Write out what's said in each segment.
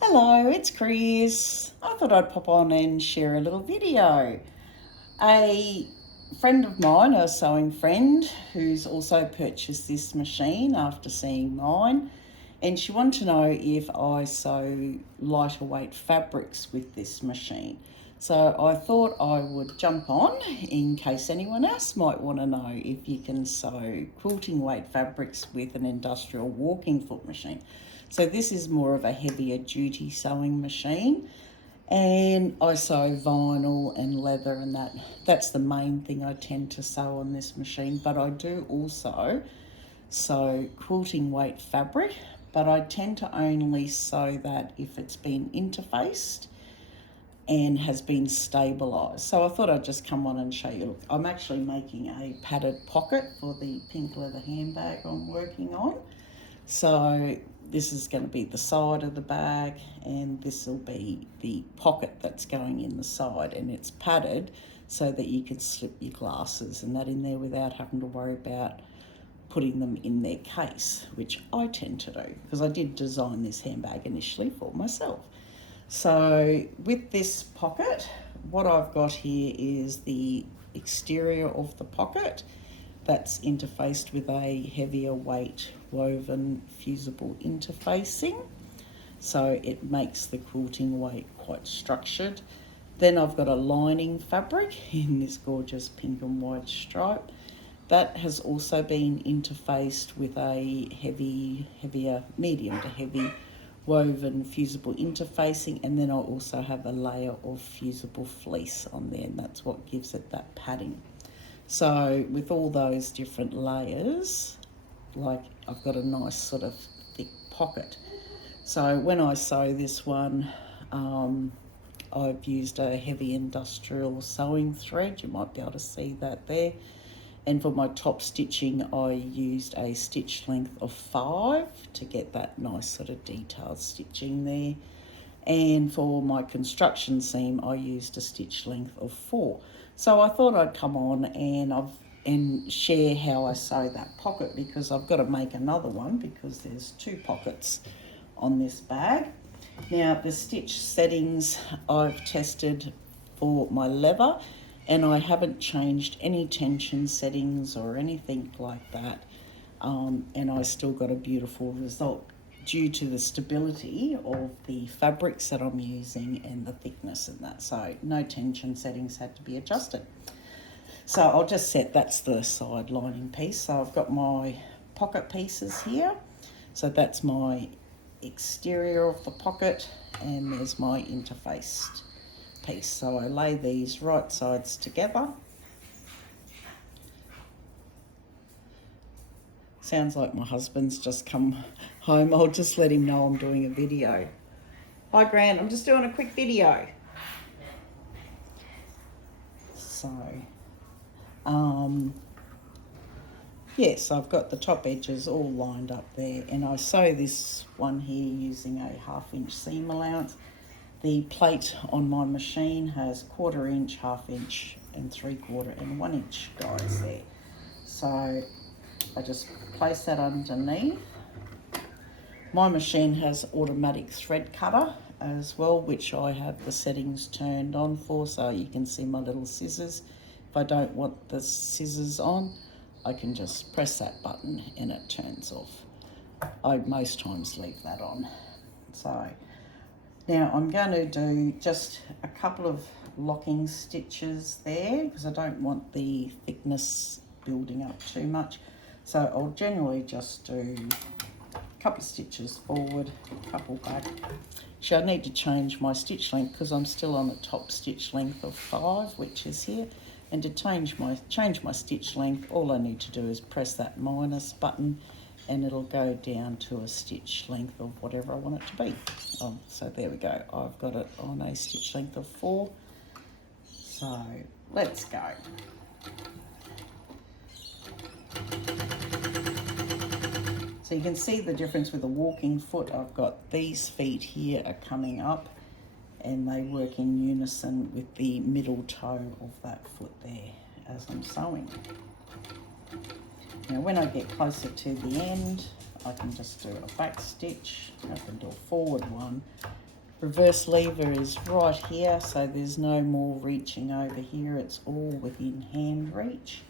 Hello, it's Chris. I thought I'd pop on and share a little video. A friend of mine, a sewing friend, who's also purchased this machine after seeing mine, and she wanted to know if I sew lighter weight fabrics with this machine. So I thought I would jump on in case anyone else might want to know if you can sew quilting weight fabrics with an industrial walking foot machine. So this is more of a heavier duty sewing machine, and I sew vinyl and leather, and that's the main thing I tend to sew on this machine. But I do also sew quilting weight fabric, but I tend to only sew that if it's been interfaced and has been stabilised. So I thought I'd just come on and show you. Look, I'm actually making a padded pocket for the pink leather handbag I'm working on. So this is going to be the side of the bag, and this will be the pocket that's going in the side, and it's padded so that you can slip your glasses and that in there without having to worry about putting them in their case, which I tend to do because I did design this handbag initially for myself. So with this pocket, what I've got here is the exterior of the pocket that's interfaced with a heavier weight woven fusible interfacing, so it makes the quilting weight quite structured. Then I've got a lining fabric in this gorgeous pink and white stripe that has also been interfaced with a heavier medium to heavy woven fusible interfacing, and then I also have a layer of fusible fleece on there, and that's what gives it that padding. So with all those different layers, like I've got a nice sort of thick pocket. So when I sew this one, I've used a heavy industrial sewing thread. You might be able to see that there. And for my top stitching, I used a stitch length of 5 to get that nice sort of detailed stitching there. And for my construction seam, I used a stitch length of 4. So I thought I'd come on and share how I sew that pocket, because I've got to make another one because there's 2 pockets on this bag. Now the stitch settings I've tested for my leather, and I haven't changed any tension settings or anything like that, and I still got a beautiful result due to the stability of the fabrics that I'm using and the thickness and that. So no tension settings had to be adjusted. So I'll just set, that's the side lining piece. So I've got my pocket pieces here. So that's my exterior of the pocket, and there's my interfaced piece. So I lay these right sides together. Sounds like my husband's just come home. I'll just let him know I'm doing a video. Hi Grant, I'm just doing a quick video. So, yes, I've got the top edges all lined up there, and I sew this one here using a 1/2 inch seam allowance. The plate on my machine has 1/4 inch, 1/2 inch and 3/4 and 1 inch guides there. So I just place that underneath. My machine has automatic thread cutter as well, which I have the settings turned on for, so you can see my little scissors. If I don't want the scissors on, I can just press that button and it turns off. I most times leave that on. So now I'm going to do just a couple of locking stitches there because I don't want the thickness building up too much. So I'll generally just do a couple of stitches forward, a couple back. Actually, I need to change my stitch length because I'm still on the top stitch length of 5, which is here. And to change my stitch length, all I need to do is press that minus button, and it'll go down to a stitch length of whatever I want it to be. So there we go. I've got it on a stitch length of 4. So let's go. So you can see the difference with the walking foot. I've got these feet here are coming up, and they work in unison with the middle toe of that foot there as I'm sewing. Now when I get closer to the end, I can just do a back stitch, I can do a forward one, Reverse lever is right here, so there's no more reaching over here. It's all within hand reach.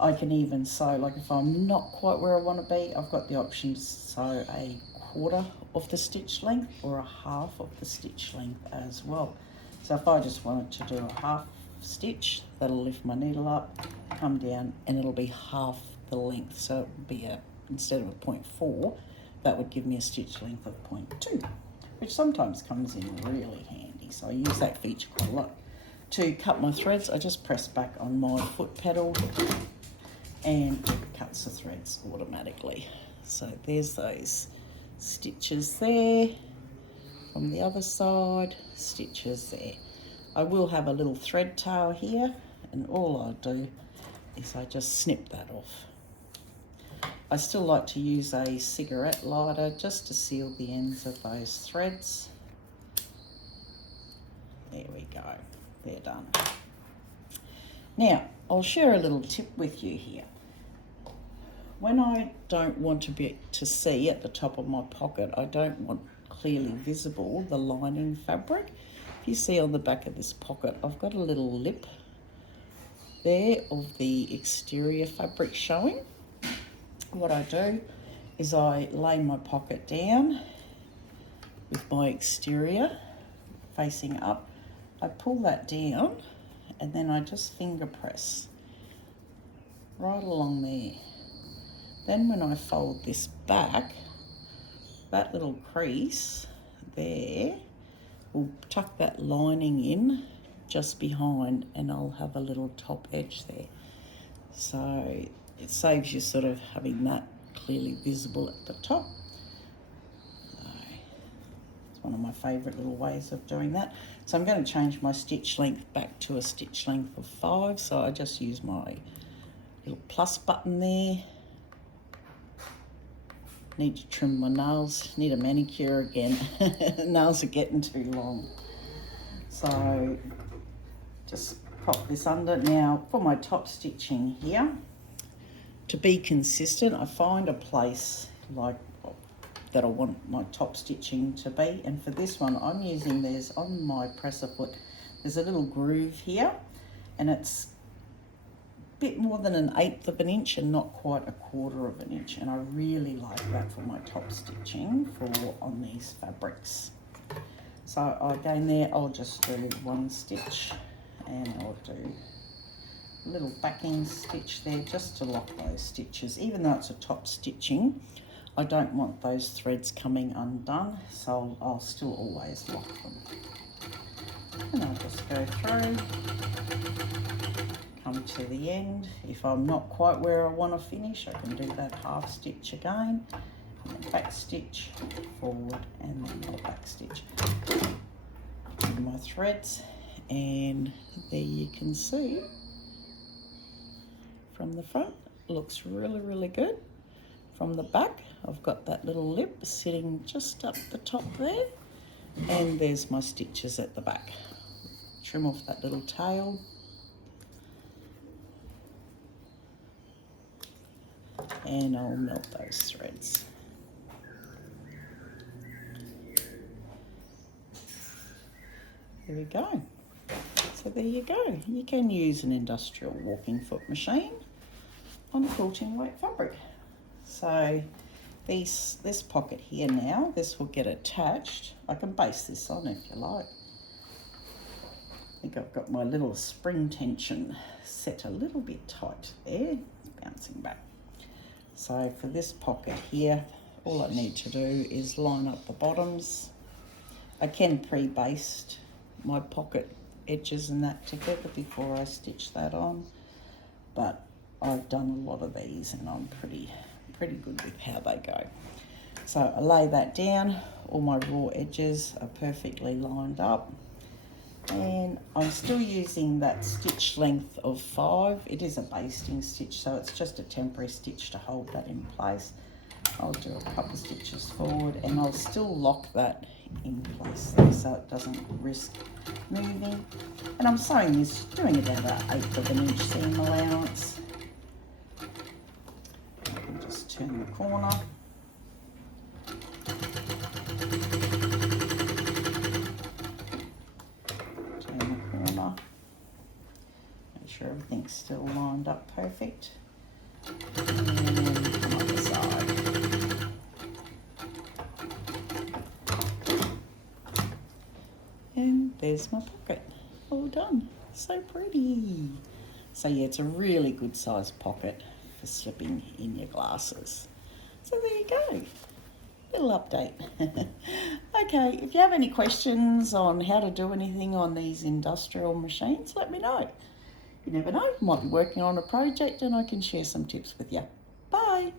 I can even sew, like if I'm not quite where I want to be, I've got the option to sew a quarter of the stitch length or a half of the stitch length as well. So if I just wanted to do a half stitch, that'll lift my needle up, come down, and it'll be half the length. So it would be instead of a 0.4, that would give me a stitch length of 0.2, which sometimes comes in really handy. So I use that feature quite a lot. To cut my threads, I just press back on my foot pedal and it cuts the threads automatically. So there's those stitches there. From the other side, stitches there. I will have a little thread tail here, and all I do is I just snip that off. I still like to use a cigarette lighter just to seal the ends of those threads. There we go, they're done. Now, I'll share a little tip with you here. When I don't want to see at the top of my pocket, I don't want clearly visible the lining fabric. If you see on the back of this pocket, I've got a little lip there of the exterior fabric showing. What I do is I lay my pocket down with my exterior facing up. I pull that down and then I just finger press right along there. Then when I fold this back, that little crease there will tuck that lining in just behind, and I'll have a little top edge there. So it saves you sort of having that clearly visible at the top. So it's one of my favourite little ways of doing that. So I'm going to change my stitch length back to a stitch length of 5. So I just use my little plus button there. Need to trim my nails, need a manicure again. Nails are getting too long. So just prop this under. Now for my top stitching here, to be consistent, I find a place like that I want my top stitching to be. And for this one, I'm using, there's on my presser foot, there's a little groove here, and it's bit more than 1/8 of an inch and not quite 1/4 of an inch, and I really like that for my top stitching on these fabrics. So again there, I'll just do one stitch and I'll do a little backing stitch there just to lock those stitches. Even though it's a top stitching, I don't want those threads coming undone, so I'll still always lock them. And I'll just go through, come to the end. If I'm not quite where I want to finish, I can do that half stitch again, and then back stitch, forward, and then I'll back stitch. Do my threads, and there you can see from the front, looks really, really good. From the back, I've got that little lip sitting just up the top there, and there's my stitches at the back. Trim off that little tail. And I'll melt those threads. There we go. So there you go. You can use an industrial walking foot machine on quilting weight fabric. So this pocket here now, this will get attached. I can base this on if you like. I think I've got my little spring tension set a little bit tight there. It's bouncing back. So for this pocket here, all I need to do is line up the bottoms. I can pre-baste my pocket edges and that together before I stitch that on, but I've done a lot of these and I'm pretty good with how they go. So I lay that down, all my raw edges are perfectly lined up, and I'm still using that stitch length of 5. It is a basting stitch, so it's just a temporary stitch to hold that in place. I'll do a couple of stitches forward and I'll still lock that in place there so it doesn't risk moving. And I'm sewing this, doing about 1/8 of an inch seam allowance. I can just turn the corner. sure everything's still lined up perfect. And come on the side. And there's my pocket, all done. So pretty. So yeah, it's a really good size pocket for slipping in your glasses. So there you go, little update. Okay, if you have any questions on how to do anything on these industrial machines, let me know. You never know, might be working on a project and I can share some tips with you. Bye.